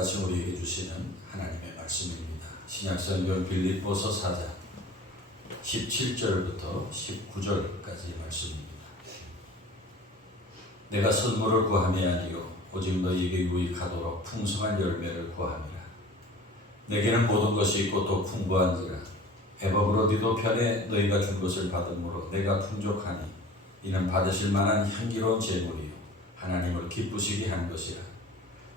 같이 우리에게 주시는 하나님의 말씀입니다. 신약성경 빌립보서 4장 17절부터 19절까지의 말씀입니다. 내가 선물을 구함이 아니요 오직 너희에게 유익하도록 풍성한 열매를 구함이라. 내게는 모든 것이 있고 또 풍부한지라. 애법으로 네도 편에 너희가 준 것을 받음으로 내가 풍족하니 이는 받으실 만한 향기로운 제물이요 하나님을 기쁘시게 한 것이라.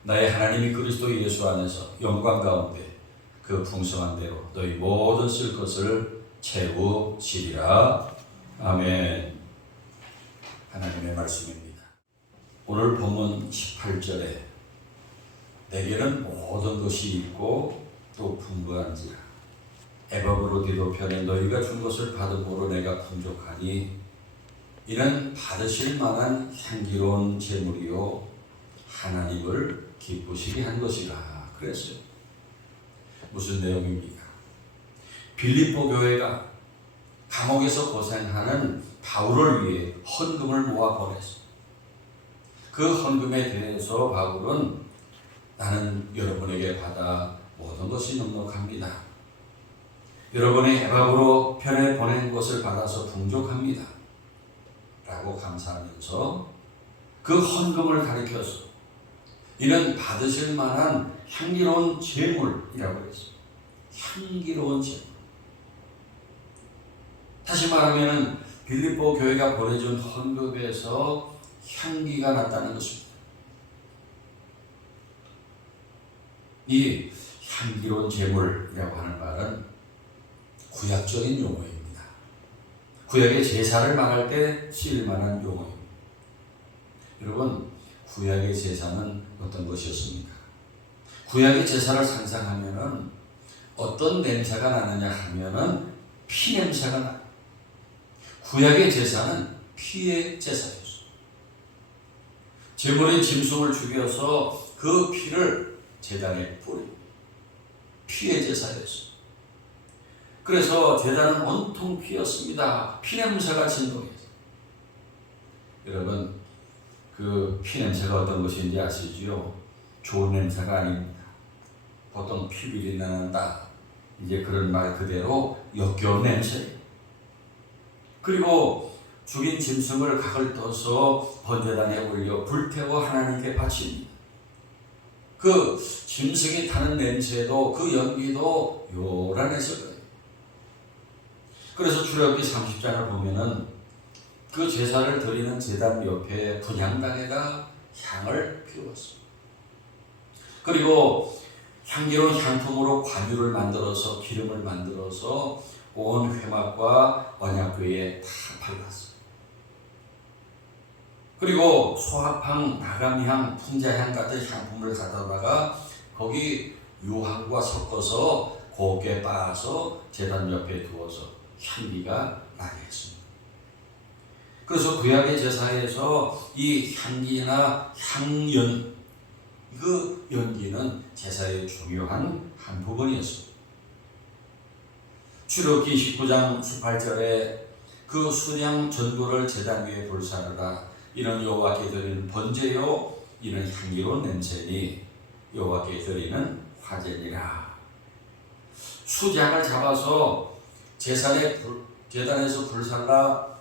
나의 하나님이 그리스도 예수 안에서 영광 가운데 그 풍성한 대로 너희 모든 쓸 것을 채우시리라. 아멘. 하나님의 말씀입니다. 오늘 본문 18절에 내게는 모든 것이 있고 또 풍부한지라. 애법으로 네도 편에 너희가 준 것을 받음으로 내가 풍족하니 이는 받으실 만한 향기로운 제물이요 하나님을 기쁘시게 한 것이라 그랬어요. 무슨 내용입니까? 빌립보 교회가 감옥에서 고생하는 바울을 위해 헌금을 모아 보냈어요. 그 헌금에 대해서 바울은 나는 여러분에게 받아 모든 것이 넉넉합니다. 여러분의 애밥으로 편에 보낸 것을 받아서 풍족합니다. 라고 감사하면서 그 헌금을 가리켜서 이는 받으실 만한 향기로운 제물이라고 했습니다. 향기로운 제물. 다시 말하면 빌립보 교회가 보내준 헌금에서 향기가 났다는 것입니다. 이 향기로운 제물이라고 하는 말은 구약적인 용어입니다. 구약의 제사를 말할 때 쓰일 만한 용어입니다. 여러분, 구약의 제사는 어떤 것이었습니까? 구약의 제사를 상상하면은 어떤 냄새가 나느냐 하면은 피 냄새가 나요. 구약의 제사는 피의 제사였어요. 제물인 짐승을 죽여서 그 피를 제단에 뿌립니다. 피의 제사였어요. 그래서 제단은 온통 피였습니다. 피 냄새가 진동했어요. 여러분, 그 피 냄새가 어떤 것인지 아시죠? 좋은 냄새가 아닙니다. 보통 피비린내 난다. 이제 그런 말 그대로 역겨운 냄새. 그리고 죽인 짐승을 각을 떠서 번제단에 올려 불태워 하나님께 바칩니다. 그 짐승이 타는 냄새도 그 연기도 요란했을 거예요. 그래서 출애굽기 30장을 보면은 그 제사를 드리는 제단 옆에 분향단에다 향을 피웠습니다. 그리고 향기로운 향품으로 관유를 만들어서 기름을 만들어서 온 회막과 언약궤에 다 발랐어요. 그리고 소합향, 나감향, 풍자향 같은 향품을 가져다가 거기 유황과 섞어서 곱게 빻아서 제단 옆에 두어서 향기가 나게 했습니다. 그래서 구약의 제사에서 이 향기나 향연, 그 연기는 제사의 중요한 한 부분이었습니다. 출애굽기 19장 18절에 그 순양 전부를 제단 위에 불사르라. 이는 여호와께 드리는 번제요 이는 향기로운 냄새니 여호와께 드리는 화제니라. 수장을 잡아서 제단에서 불살라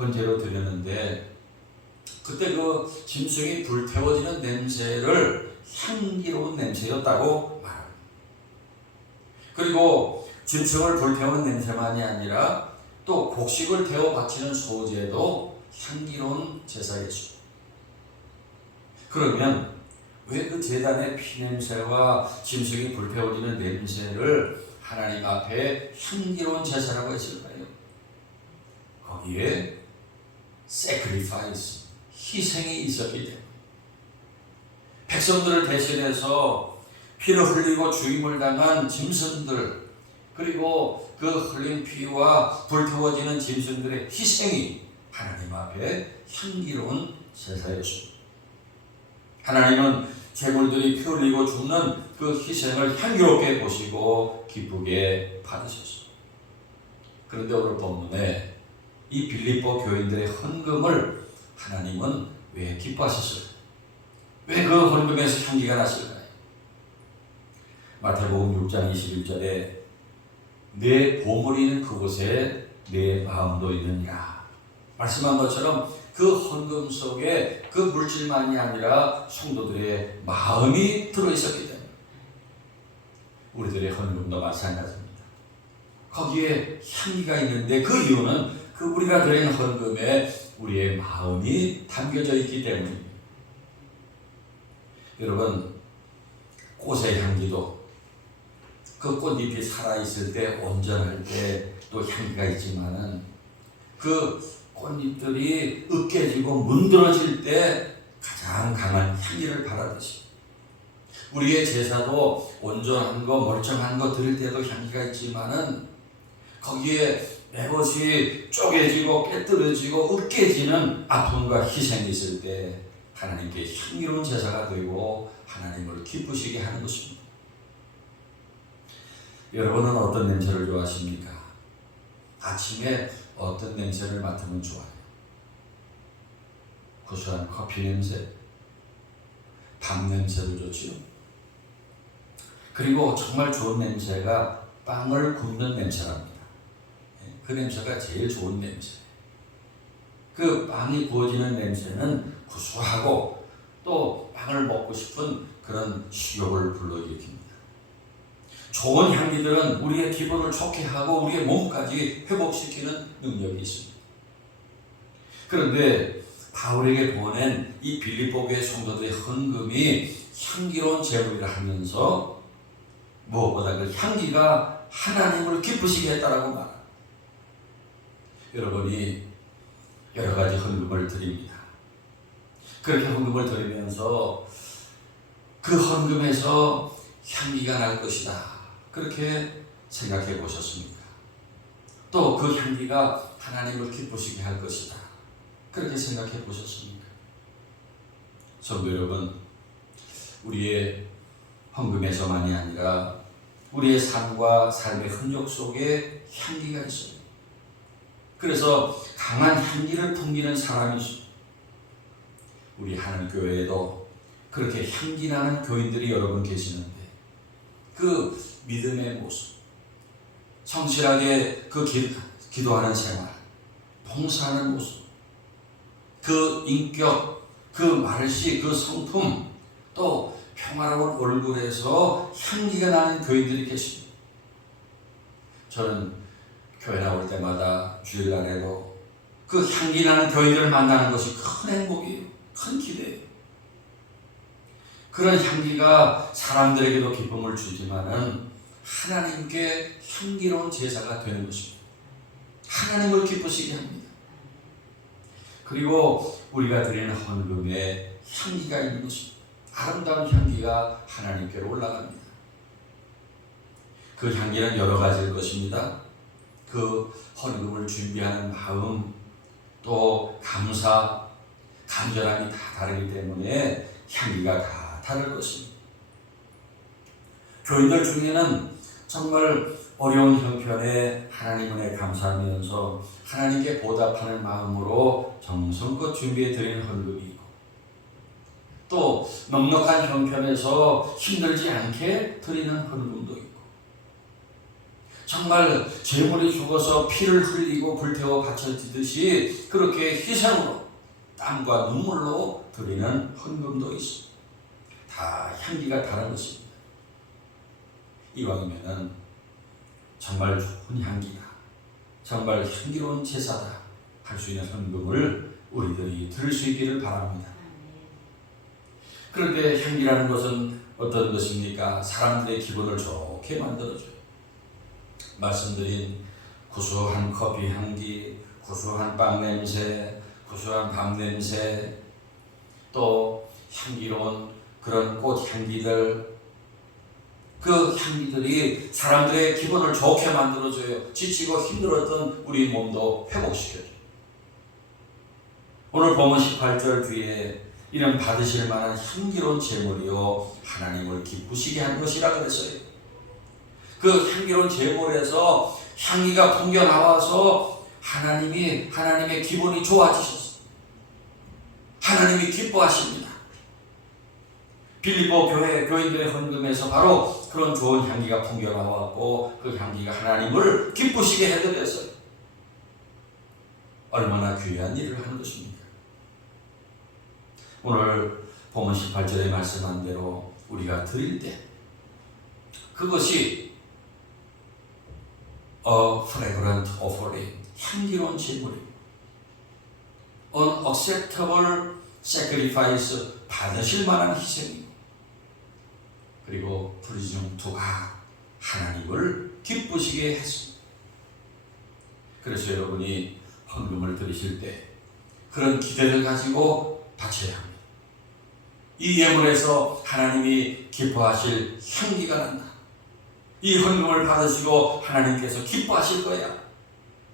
번제로 드렸는데 그때 그 짐승이 불태워지는 냄새를 향기로운 냄새였다고 말합니다. 그리고 짐승을 불태우는 냄새만이 아니라 또 곡식을 태워 바치는 소제도 향기로운 제사였습니다. 그러면 왜 그 제단의 피냄새와 짐승이 불태워지는 냄새를 하나님 앞에 향기로운 제사라고 했을까요? 거기에 sacrifice, 희생이 있었기 때문에 백성들을 대신해서 피를 흘리고 죽임을 당한 짐승들 그리고 그 흘린 피와 불태워지는 짐승들의 희생이 하나님 앞에 향기로운 제사였습니다. 하나님은 제물들이 피 흘리고 죽는 그 희생을 향기롭게 보시고 기쁘게 받으셨습니다. 그런데 오늘 본문에 이 빌립보 교인들의 헌금을 하나님은 왜 기뻐하셨을까요? 왜 그 헌금에서 향기가 났을까요? 마태복음 6장 21절에 내 보물이 있는 그곳에 내 마음도 있느니라 말씀한 것처럼 그 헌금 속에 그 물질만이 아니라 성도들의 마음이 들어있었기 때문에 우리들의 헌금도 마찬가지입니다. 거기에 향기가 있는데 그 이유는 그 우리가 드리는 헌금에 우리의 마음이 담겨져 있기 때문입니다. 여러분, 꽃의 향기도 그 꽃잎이 살아있을 때 온전할 때 또 향기가 있지만은 그 꽃잎들이 으깨지고 문드러질 때 가장 강한 향기를 발하듯이 우리의 제사도 온전한 거 멀쩡한 거 드릴 때도 향기가 있지만은 거기에 매것이 쪼개지고 깨뜨려지고 으깨지는 아픔과 희생이 있을 때 하나님께 향기로운 제사가 되고 하나님을 기쁘시게 하는 것입니다. 여러분은 어떤 냄새를 좋아하십니까? 아침에 어떤 냄새를 맡으면 좋아요? 고소한 커피 냄새, 밥 냄새도 좋지요. 그리고 정말 좋은 냄새가 빵을 굽는 냄새랍니다. 그 냄새가 제일 좋은 냄새. 그 빵이 구워지는 냄새는 구수하고 또 빵을 먹고 싶은 그런 식욕을 불러일으킵니다. 좋은 향기들은 우리의 기분을 좋게 하고 우리의 몸까지 회복시키는 능력이 있습니다. 그런데 바울에게 보낸 이 빌립보교의 성도들의 헌금이 향기로운 제물이라 하면서 무엇보다 그 향기가 하나님을 기쁘시게 했다라고 말합니다. 여러분이 여러 가지 헌금을 드립니다. 그렇게 헌금을 드리면서 그 헌금에서 향기가 날 것이다. 그렇게 생각해 보셨습니까? 또 그 향기가 하나님을 기쁘시게 할 것이다. 그렇게 생각해 보셨습니까? 성도 여러분, 우리의 헌금에서만이 아니라 우리의 삶과 삶의 흔적 속에 향기가 있어요. 그래서 강한 향기를 풍기는 사람이 있습니다. 우리 하늘교회에도 그렇게 향기나는 교인들이 여러분 계시는데 그 믿음의 모습, 성실하게 그 기도하는 생활, 봉사하는 모습, 그 인격, 그 말씨, 그 성품, 또 평화로운 얼굴에서 향기가 나는 교인들이 계십니다. 저는 교회 나올 때마다 주일날에도 그 향기 나는 교인들을 만나는 것이 큰 행복이에요. 큰 기대예요. 그런 향기가 사람들에게도 기쁨을 주지만은 하나님께 향기로운 제사가 되는 것입니다. 하나님을 기쁘시게 합니다. 그리고 우리가 드리는 헌금에 향기가 있는 것입니다. 아름다운 향기가 하나님께로 올라갑니다. 그 향기는 여러 가지일 것입니다. 그 헌금을 준비하는 마음, 또 감사, 간절함이 다 다르기 때문에 향기가 다 다를 것입니다. 교인들 중에는 정말 어려운 형편에 하나님 은혜에 감사하면서 하나님께 보답하는 마음으로 정성껏 준비해 드리는 헌금이 있고, 또 넉넉한 형편에서 힘들지 않게 드리는 헌금도 있고, 정말 재물이 죽어서 피를 흘리고 불태워 바쳐지듯이 그렇게 희생으로 땀과 눈물로 드리는 헌금도 있습니다. 다 향기가 다른 것입니다. 이왕이면은 정말 좋은 향기다, 정말 향기로운 제사다 할 수 있는 헌금을 우리들이 드릴 수 있기를 바랍니다. 그런데 향기라는 것은 어떤 것입니까? 사람들의 기분을 좋게 만들어줘요. 말씀드린 구수한 커피 향기, 구수한 빵 냄새, 구수한 밥 냄새, 또 향기로운 그런 꽃 향기들, 그 향기들이 사람들의 기분을 좋게 만들어줘요. 지치고 힘들었던 우리 몸도 회복시켜줘요. 오늘 본문 18절 뒤에 이는 받으실 만한 향기로운 제물이요 하나님을 기쁘시게 하는 것이라 그랬어요. 그 향기로운 제물에서 향기가 풍겨 나와서 하나님의 기분이 좋아지셨어요. 하나님이 기뻐하십니다. 빌립보 교회 교인들의 헌금에서 바로 그런 좋은 향기가 풍겨나왔고 그 향기가 하나님을 기쁘시게 해드렸어요. 얼마나 귀한 일을 하는 것입니까? 오늘 본문 18절에 말씀한 대로 우리가 드릴 때 그것이 a fragrant offering, 향기로운 제물이고 an acceptable sacrifice, 받으실 만한 희생이고 그리고 pleasing to God, 하나님을 기쁘시게 했습니다. 그래서 여러분이 헌금을 드리실 때 그런 기대를 가지고 바쳐야 합니다. 이 예물에서 하나님이 기뻐하실 향기가 난다. 이 헌금을 받으시고 하나님께서 기뻐하실 거야.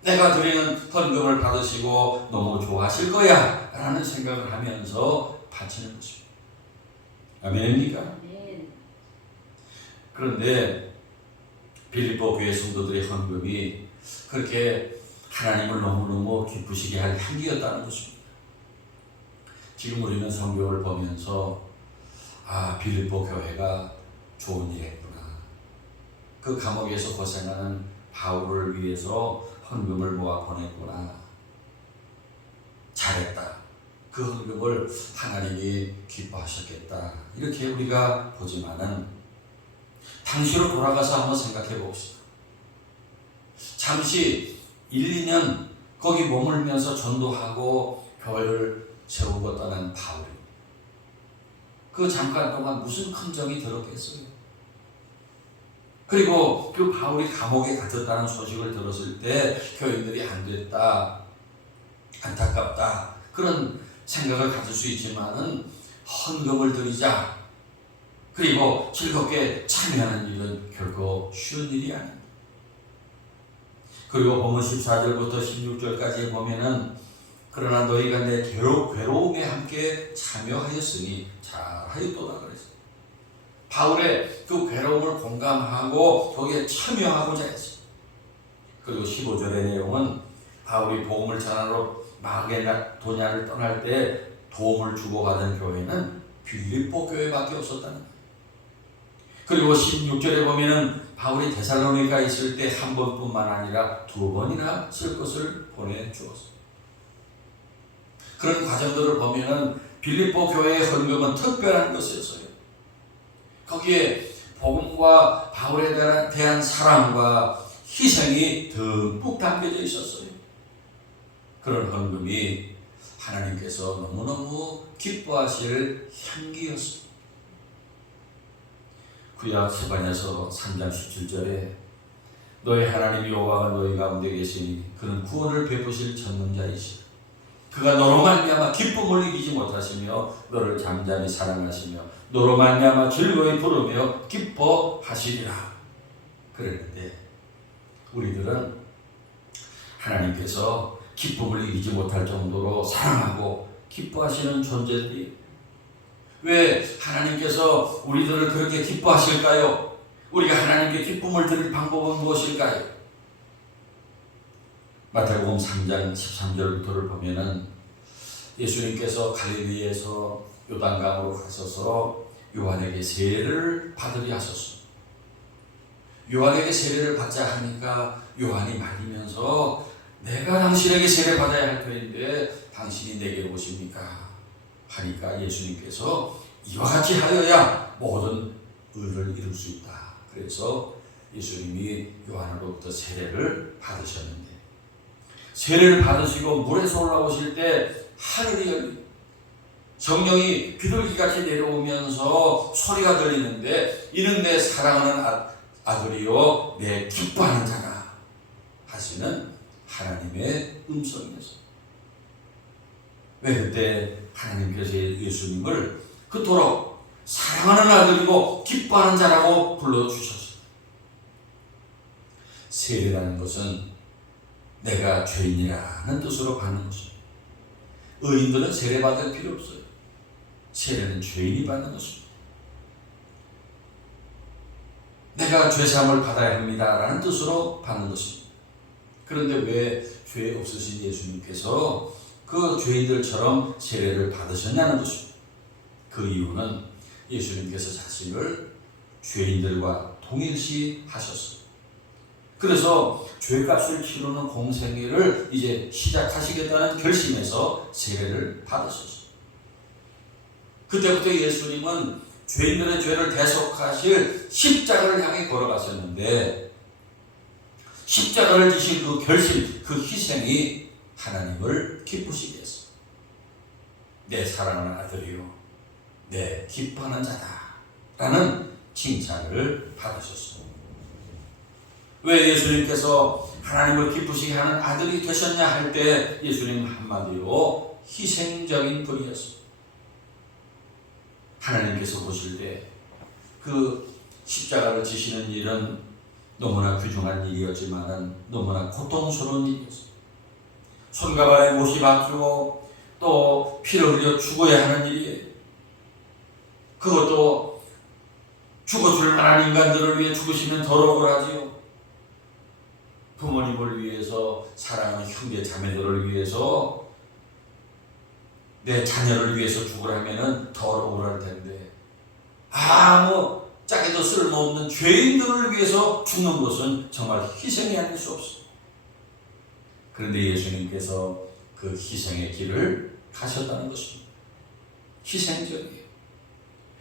내가 드리는 헌금을 받으시고 너무 좋아하실 거야 라는 생각을 하면서 바치는 것입니다. 아멘입니까? 그런데 빌립보 교회 성도들의 헌금이 그렇게 하나님을 너무너무 기쁘시게 할 향기였다는 것입니다. 지금 우리는 성경을 보면서 빌립보 교회가 좋은 일 했구나. 그 감옥에서 고생하는 바울을 위해서 헌금을 모아 보냈구나. 잘했다. 그 헌금을 하나님이 기뻐하셨겠다. 이렇게 우리가 보지만은 당시로 돌아가서 한번 생각해 봅시다. 잠시 1, 2년 거기 머물면서 전도하고 교회를 세우고 떠난 바울이 그 잠깐 동안 무슨 큰 정이 들었겠어요? 그리고 그 바울이 감옥에 갇혔다는 소식을 들었을 때 교인들이 안 됐다, 안타깝다 그런 생각을 가질 수 있지만은 헌금을 드리자 그리고 즐겁게 참여하는 일은 결코 쉬운 일이 아닙니다. 그리고 본문 14절부터 16절까지 보면은 그러나 너희가 내 괴로움에 함께 참여하였으니 잘하였도다 그랬어요. 바울의 그 괴로움을 공감하고 거기에 참여하고자 했어요. 그리고 15절의 내용은 바울이 복음을 전하러 마게도냐를 떠날 때 도움을 주고받은 교회는 빌립보 교회밖에 없었다는 거예요. 그리고 16절에 보면은 바울이 데살로니가에 있을 때 한 번뿐만 아니라 2번이나 쓸 것을 보내주었어요. 그런 과정들을 보면은 빌립보 교회의 헌금은 특별한 것이었어요. 거기에 복음과 바울에 대한 사랑과 희생이 듬뿍 담겨져 있었어요. 그런 헌금이 하나님께서 너무너무 기뻐하실 향기였습니다. 구약 스바냐서 3장 17절에 너희 하나님 여호와가 너희 가운데 계시니 그는 구원을 베푸실 전능자이시라. 그가 너로 말미암아 기쁨을 이기지 못하시며 너를 잠잠히 사랑하시며 너로 말미암아 즐거이 부르며 기뻐하시리라. 그랬는데 우리들은 하나님께서 기쁨을 이기지 못할 정도로 사랑하고 기뻐하시는 존재들이 왜 하나님께서 우리들을 그렇게 기뻐하실까요? 우리가 하나님께 기쁨을 드릴 방법은 무엇일까요? 마태복음 3장 13절부터를 보면은 예수님께서 갈릴리에서 요단강으로 가셔서 요한에게 세례를 받으려 하셨습니다. 요한에게 세례를 받자 하니까 요한이 말리면서 내가 당신에게 세례 받아야 할 터인데 당신이 내게 오십니까? 하니까 예수님께서 이와 같이 하여야 모든 의를 이룰 수 있다. 그래서 예수님이 요한으로부터 세례를 받으셨는데 세례를 받으시고 물에서 올라오실 때 하늘이 열립니다. 성령이 비둘기같이 내려오면서 소리가 들리는데 이는 내 사랑하는 아들이요 내 기뻐하는 자라 하시는 하나님의 음성이었습니다. 왜 그때 하나님께서 예수님을 그토록 사랑하는 아들이고 기뻐하는 자라고 불러주셨습니다. 세례라는 것은 내가 죄인이라는 뜻으로 받는 것입니다. 의인들은 세례 받을 필요 없어요. 세례는 죄인이 받는 것입니다. 내가 죄사함을 받아야 합니다라는 뜻으로 받는 것입니다. 그런데 왜 죄 없으신 예수님께서 그 죄인들처럼 세례를 받으셨냐는 것입니다. 그 이유는 예수님께서 자신을 죄인들과 동일시 하셨습니다. 그래서 죄값을 치르는 공생애를 이제 시작하시겠다는 결심에서 세례를 받으셨습니다. 그때부터 예수님은 죄인들의 죄를 대속하실 십자가를 향해 걸어가셨는데, 십자가를 지신 그 결심, 그 희생이 하나님을 기쁘시게 했습니다. 내 사랑하는 아들이요, 내 기뻐하는 자다 라는 칭찬을 받으셨습니다. 왜 예수님께서 하나님을 기쁘시게 하는 아들이 되셨냐 할 때 예수님 한마디로 희생적인 분이었습니다. 하나님께서 보실 때 그 십자가를 지시는 일은 너무나 귀중한 일이었지만 너무나 고통스러운 일이었습니다. 손과 발에 못이 박히고 또 피를 흘려 죽어야 하는 일이에요. 그것도 죽어줄 만한 인간들을 위해 죽으시면 더러움을 하지요. 부모님을 위해서, 사랑하는 형제 자매들을 위해서, 내 자녀를 위해서 죽으라면은 더러움을 할 텐데, 아무 짝에도 쓸모없는 죄인들을 위해서 죽는 것은 정말 희생이 아닐 수 없습니다. 그런데 예수님께서 그 희생의 길을 가셨다는 것입니다. 희생적이에요.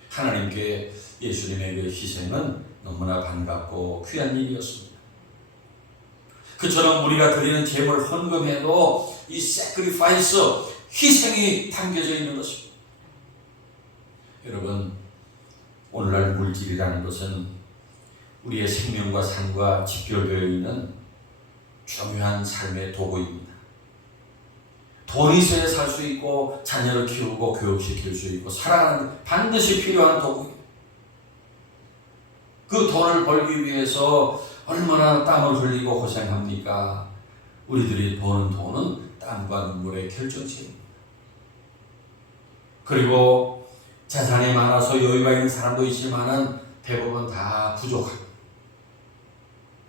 하나님께 예수님의 그 희생은 너무나 반갑고 귀한 일이었습니다. 그처럼 우리가 드리는 제물 헌금에도 이 sacrifice, 희생이 담겨져 있는 것입니다. 여러분, 오늘날 물질이라는 것은 우리의 생명과 삶과 직결되어 있는 중요한 삶의 도구입니다. 돈이 있어야 살 수 있고, 자녀를 키우고 교육시킬 수 있고, 사랑하는 반드시 필요한 도구입니다. 그 돈을 벌기 위해서 얼마나 땀을 흘리고 고생합니까? 우리들이 버는 돈은 땀과 눈물의 결정체입니다. 그리고 재산이 많아서 여유가 있는 사람도 있지만 대부분 다 부족합니다.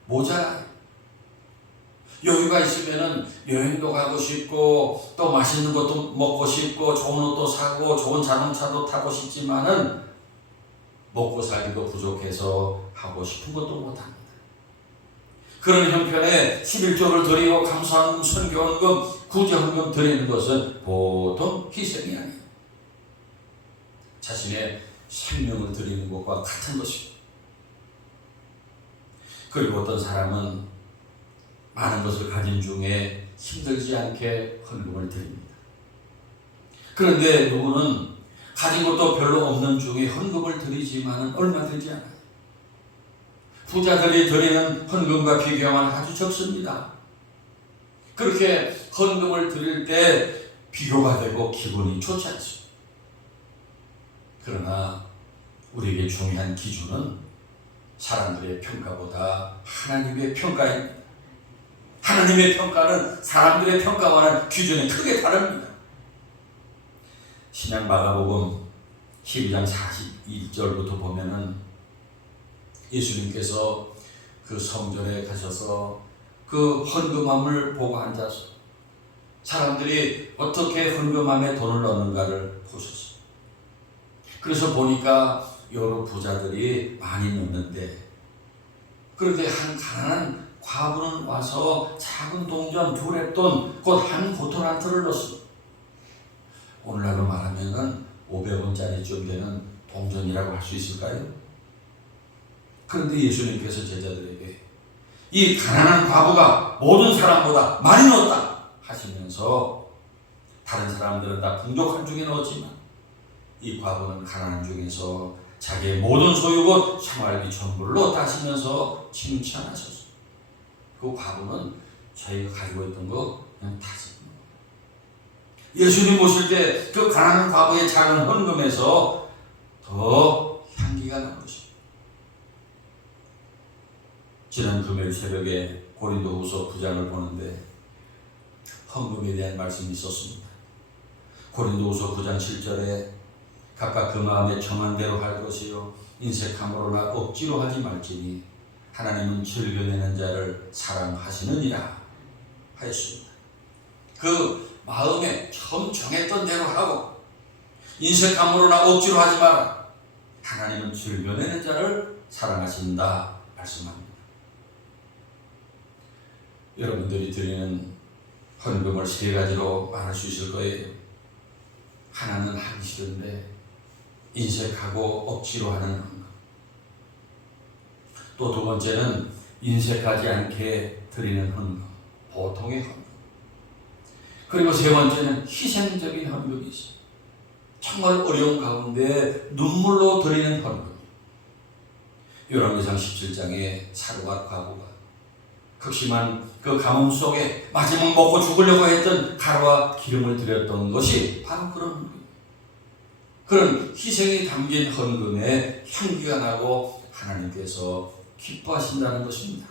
모자라요. 여유가 있으면 여행도 가고 싶고, 또 맛있는 것도 먹고 싶고, 좋은 옷도 사고, 좋은 자동차도 타고 싶지만은 먹고 살기도 부족해서 하고 싶은 것도 못합니다. 그런 형편에 11조를 드리고 감사헌금, 선교헌금, 구제헌금 드리는 것은 보통 희생이 아니에요. 자신의 생명을 드리는 것과 같은 것입니다. 그리고 어떤 사람은 많은 것을 가진 중에 힘들지 않게 헌금을 드립니다. 그런데 누구는 가진 것도 별로 없는 중에 헌금을 드리지만 얼마 되지 않아요. 부자들이 드리는 헌금과 비교하면 아주 적습니다. 그렇게 헌금을 드릴 때 비교가 되고 기분이 좋지 않습니다. 그러나 우리에게 중요한 기준은 사람들의 평가보다 하나님의 평가입니다. 하나님의 평가는 사람들의 평가와는 기준이 크게 다릅니다. 신약 마가복음 12장 41절부터 보면은 예수님께서 그 성전에 가셔서 그 헌금함을 보고 앉아서 사람들이 어떻게 헌금함에 돈을 넣는가를 보셨어요. 그래서 보니까 여러 부자들이 많이 넣는데, 그런데 한 가난한 과부는 와서 작은 동전 2랩돈, 곧 한 보틀 한 털을 넣었어요. 오늘날로 말하면 500원짜리쯤 되는 동전이라고 할 수 있을까요? 그런데 예수님께서 제자들에게 이 가난한 과부가 모든 사람보다 많이 넣었다 하시면서, 다른 사람들은 다 풍족한 중에 넣었지만 이 과부는 가난한 중에서 자기의 모든 소유고 생활비 전부를 넣었다 하시면서 칭찬하셨어요. 그 과부는 자기가 가지고 있던 거 그냥 다 줬어요. 예수님 보실 때 그 가난한 과부의 작은 헌금에서 더 향기가 난 것입니다. 지난 금요일 새벽에 고린도후서 9장을 보는데 헌금에 대한 말씀이 있었습니다. 고린도후서 9장 7절에 각각 그 마음에 정한 대로 할 것이요 인색함으로나 억지로 하지 말지니 하나님은 즐겨내는 자를 사랑하시느니라 하였습니다. 그 마음에 처음 정했던 대로 하고 인색함으로나 억지로 하지 마라. 하나님은 즐겨내는 자를 사랑하신다 말씀합니다. 여러분들이 드리는 헌금을 세 가지로 말할 수 있을 거예요. 하나는 하기 싫은데 인색하고 억지로 하는 헌금. 또 두 번째는 인색하지 않게 드리는 헌금, 보통의 헌금. 그리고 세 번째는 희생적인 헌금이 있어요. 정말 어려운 가운데 눈물로 드리는 헌금. 요한계시록 17장에 사도와 과부가 극심한 그 가뭄 속에 마지막 먹고 죽으려고 했던 가루와 기름을 드렸던 것이 바로 그런 헌금. 그런 희생이 담긴 헌금에 향기가 나고 하나님께서 기뻐하신다는 것입니다.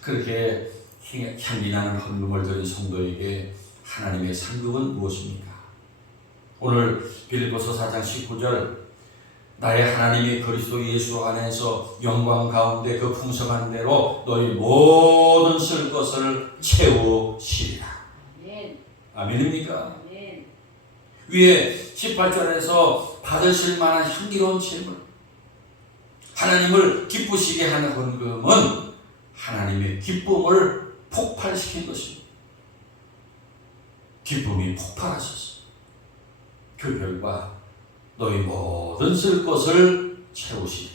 그렇게 향기 나는 헌금을 드린 성도에게 하나님의 상급은 무엇입니까? 오늘 빌립보서 4장 19절 나의 하나님이 그리스도 예수 안에서 영광 가운데 그 풍성한 대로 너희 모든 쓸 것을 채우시리라. 아멘입니까? 위에 18절에서 받으실 만한 향기로운 재물, 하나님을 기쁘시게 하는 헌금은 하나님의 기쁨을 폭발시킨 것입니다. 기쁨이 폭발하셨습니다. 그 결과 너희 모든 쓸 것을 채우시리라.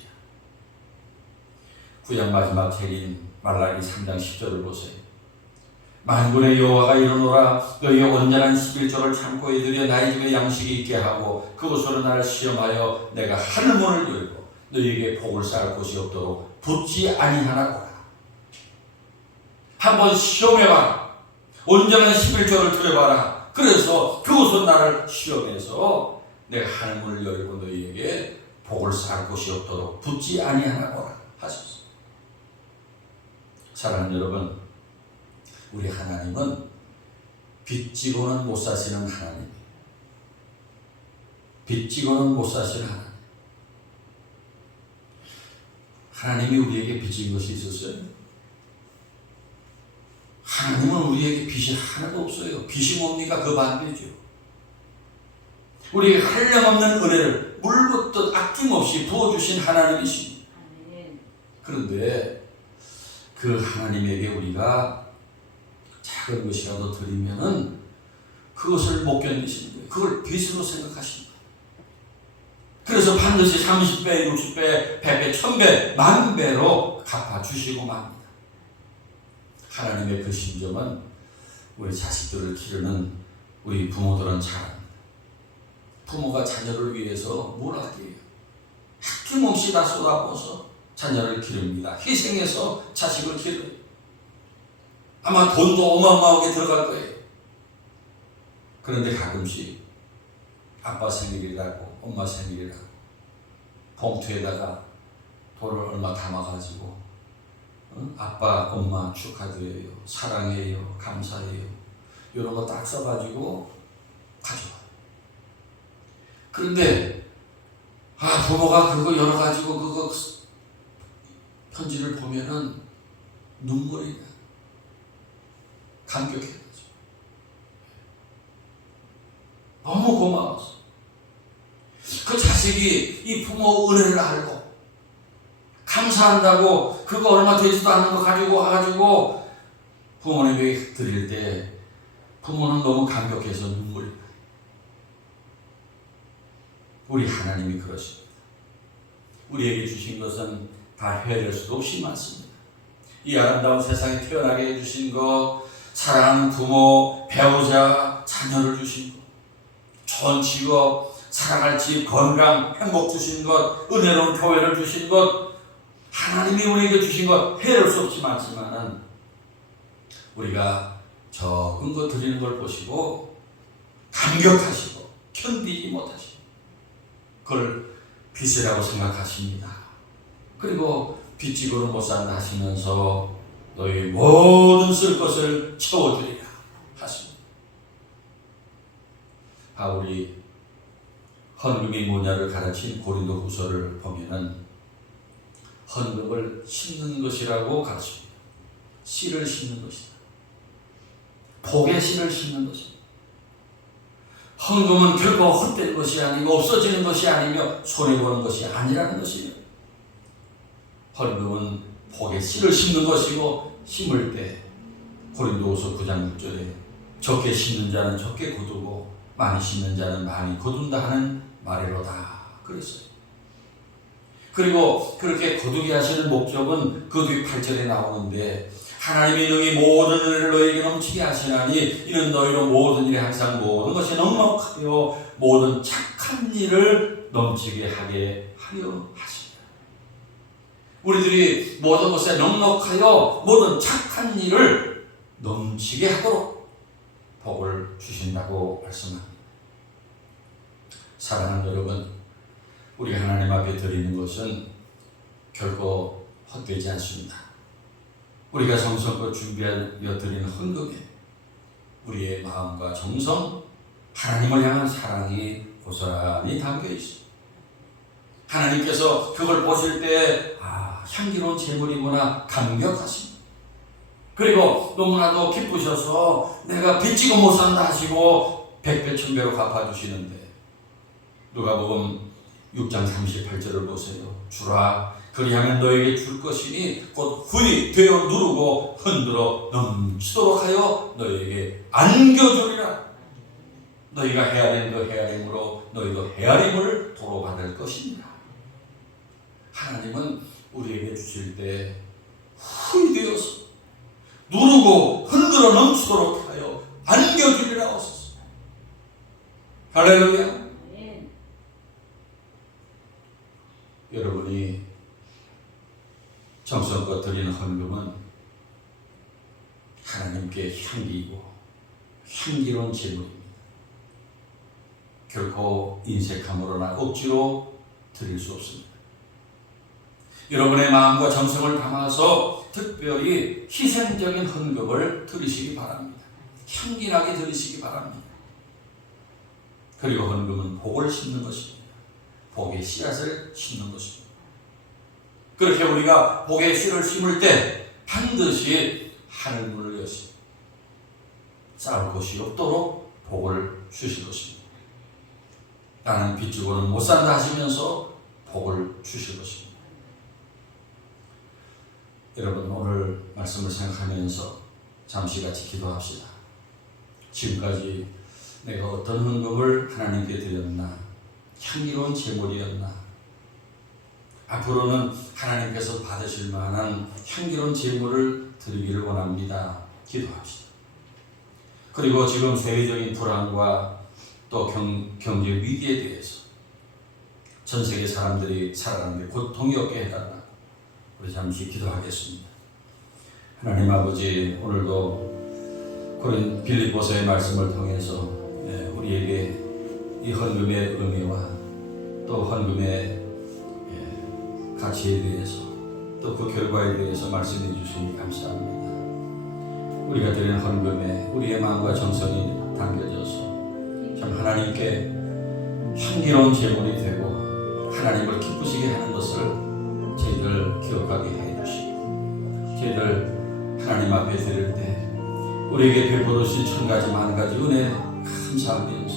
구약 마지막 책인 말라기 3장 10절을 보세요. 만군의 여호와가 이르노라 너희의 온전한 11조를 창고에 들여 나의 집에 양식이 있게 하고 그곳으로 나를 시험하여 내가 하늘 문을 열고 너희에게 복을 쌓을 곳이 없도록 붙지 아니하나보라. 한번 시험해봐라. 온전한 11조를 들여봐라. 그래서 그곳은 나를 시험해서 내가 하늘 문을 열고 너희에게 복을 쌓을 곳이 없도록 붙지 아니하나보라 하셨습니다. 사랑하는 여러분, 우리 하나님은 빚지고는 못 사시는 하나님, 빚지고는 못 사시는 하나님. 하나님이 우리에게 빚진 것이 있었어요? 하나님은 우리에게 빚이 하나도 없어요. 빚이 뭡니까? 그 반대죠. 우리에게 한량없는 은혜를 물붓듯 아낌없이 부어주신 하나님이십니다. 그런데 그 하나님에게 우리가 작은 것이라도 드리면은 그것을 못 견디시는 거예요. 그걸 빚으로 생각하시는 거예요. 그래서 반드시 30배, 60배, 100배, 1000배, 10,000배로 갚아주시고 맙니다. 하나님의 그 심정은 우리 자식들을 기르는 우리 부모들은 잘 압니다. 부모가 자녀를 위해서 뭘 하게요? 아낌없이 다 쏟아부어서 자녀를 기릅니다. 희생해서 자식을 기르요. 아마 돈도 어마어마하게 들어갈 거예요. 그런데 가끔씩 아빠 생일이라고 엄마 생일이라고 봉투에다가 돈을 얼마 담아가지고 아빠 엄마 축하드려요, 사랑해요, 감사해요 이런 거 딱 써가지고 가져와요. 그런데 부모가 그거 열어가지고 그거 편지를 보면은 눈물이 나. 감격해가지고 너무 고마웠어. 그 자식이 이 부모 은혜를 알고 감사한다고 그거 얼마 되지도 않는 거 가지고 와가지고 부모님에게 드릴 때 부모는 너무 감격해서 눈물이 나요. 우리 하나님이 그러십니다. 우리에게 주신 것은 다 헤아릴 수도 없이 많습니다. 이 아름다운 세상에 태어나게 해주신 것, 사랑하는 부모, 배우자, 자녀를 주신 것, 좋은 직업, 사랑할 집, 건강, 행복 주신 것, 은혜로운 교회를 주신 것, 하나님이 우리에게 주신 것 헤아릴 수 없이 많지만은 우리가 적은 것 드리는 걸 보시고 감격하시고 견디지 못하시고 그걸 빚이라고 생각하십니다. 그리고 빚지고는 못 산다 하시면서 너희 모든 쓸 것을 채워주리라 하십니다. 바울이 헌금이 뭐냐를 가르친 고린도 후서를 보면은 헌금을 심는 것이라고 가르칩니다. 씨를 심는 것이다. 복의 씨를 심는 것입니다. 헌금은 결코 헛된 것이 아니고 없어지는 것이 아니며 손해보는 것이 아니라는 것이에요. 헌금은 복의 씨를 심는 것이고 심을 때 고린도후서 9장 6절에 적게 심는 자는 적게 거두고 많이 심는 자는 많이 거둔다 하는 말이로다 그랬어요. 그리고 그렇게 거두게 하시는 목적은 그 뒤 8절에 나오는데 하나님이 능히 모든 은혜를 너희에게 넘치게 하시나니 이는 너희로 모든 일에 항상 모든 것이 넉넉하여 모든 착한 일을 넘치게 하게 하려 하시니라. 우리들이 모든 것에 넉넉하여 모든 착한 일을 넘치게 하도록 복을 주신다고 말씀합니다. 사랑하는 여러분, 우리가 하나님 앞에 드리는 것은 결코 헛되지 않습니다. 우리가 정성껏 준비하여 드리는 헌금에 우리의 마음과 정성, 하나님을 향한 사랑이 고스란히 담겨 있습니다. 하나님께서 그걸 보실 때 향기로운 제물이구나 감격하십니다. 그리고 너무나도 기쁘셔서 내가 빚지고 못 산다 하시고 백배 천배로 갚아주시는데 누가복음 6장 38절을 보세요. 주라 그리하면 너에게 줄 것이니 곧 후히 되어 누르고 흔들어 넘치도록 하여 너에게 안겨주리라. 너희가 헤아린 그 헤아림으로 너희도 헤아림을 도로 받을 것입니다. 하나님은 우리에게 주실 때 후히 되어서 누르고 흔들어 넘치도록 하여 안겨주리라 하셨습니다. 할렐루야. 여러분이 정성껏 드리는 헌금은 하나님께 향기이고 향기로운 제물입니다. 결코 인색함으로나 억지로 드릴 수 없습니다. 여러분의 마음과 정성을 담아서 특별히 희생적인 헌금을 드리시기 바랍니다. 향기나게 드리시기 바랍니다. 그리고 헌금은 복을 심는 것입니다. 복의 씨앗을 심는 것입니다. 그렇게 우리가 복의 씨를 심을 때 반드시 하늘문을 여시 쌓을 곳이 없도록 복을 주실 것입니다. 나는 빚지고는 못 산다 하시면서 복을 주실 것입니다. 여러분, 오늘 말씀을 생각하면서 잠시 같이 기도합시다. 지금까지 내가 어떤 헌금을 하나님께 드렸나? 향기로운 제물이었나? 앞으로는 하나님께서 받으실 만한 향기로운 제물을 드리기를 원합니다. 기도합시다. 그리고 지금 세계적인 불안과 또 경제 위기에 대해서 전 세계 사람들이 살아가는데 고통이 없게 해달라. 우리 잠시 기도하겠습니다. 하나님 아버지, 오늘도 빌립보서의 말씀을 통해서 우리에게 이 헌금의 의미와 또 헌금의 가치에 대해서 또 그 결과에 대해서 말씀해 주시니 감사합니다. 우리가 드리는 헌금에 우리의 마음과 정성이 담겨져서 참 하나님께 향기로운 제물이 되고 하나님을 기쁘시게 하는 것을 저희들 기억하게 해 주시고 저희들 하나님 앞에 드릴 때 우리에게 베풀으신 천 가지 만 가지 은혜 감사하면서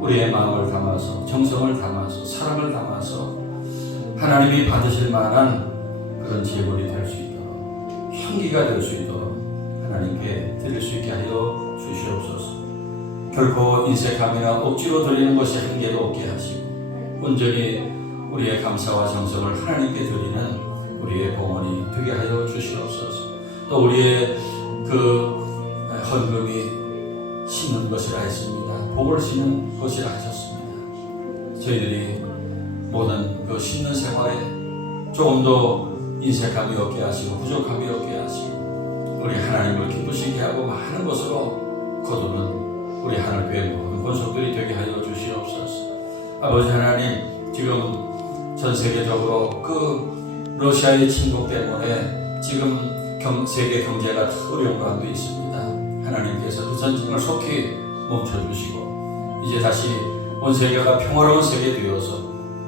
우리의 마음을 담아서 정성을 담아서 사랑을 담아서 하나님이 받으실 만한 그런 제물이 될 수 있도록 향기가 될 수 있도록 하나님께 드릴 수 있게 하여 주시옵소서. 결코 인색함이나 억지로 드리는 것이 한계도 없게 하시고 온전히 우리의 감사와 정성을 하나님께 드리는 우리의 봉헌이 되게 하여 주시옵소서. 또 우리의 그 헌금이 심는 것이라 했습니다. 복을 심는 것이라 하셨습니다. 저희들이 모든 그 심는 생활에 조금 더 인색함이 없게 하시고 부족함이 없게 하시고 우리 하나님을 기쁘시게 하고 많은 것으로 거두는 우리 하늘교회 모든 권속들이 되게 하여 주시옵소서. 아버지 하나님, 지금 전 세계적으로 그 러시아의 침공 때문에 지금 세계 경제가 어려운 가운데 있습니다. 하나님께서 그 전쟁을 속히 멈춰주시고 이제 다시 온 세계가 평화로운 세계 되어서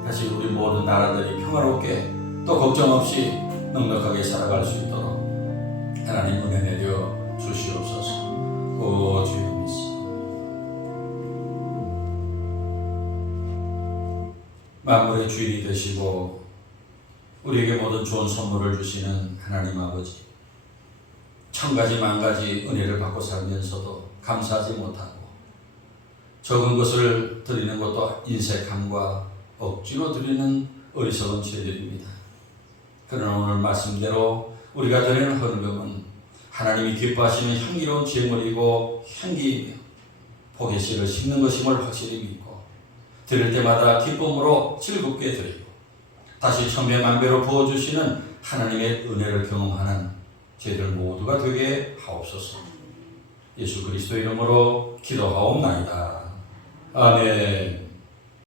다시 우리 모든 나라들이 평화롭게 또 걱정 없이 넉넉하게 살아갈 수 있도록 하나님 은혜 내려 주시옵소서. 오 주여 믿습니다. 만물의 주인이 되시고 우리에게 모든 좋은 선물을 주시는 하나님 아버지, 천가지 만가지 은혜를 받고 살면서도 감사하지 못하고 적은 것을 드리는 것도 인색함과 억지로 드리는 어리석은 죄들입니다. 그러나 오늘 말씀대로 우리가 드리는 헌금은 하나님이 기뻐하시는 향기로운 제물이고 향기이며 복의 씨를 심는 것임을 확실히 믿고 드릴 때마다 기쁨으로 즐겁게 드리고 다시 천배만배로 부어주시는 하나님의 은혜를 경험하는 저희들 모두가 되게 하옵소서. 예수 그리스도 이름으로 기도하옵나이다. 아멘.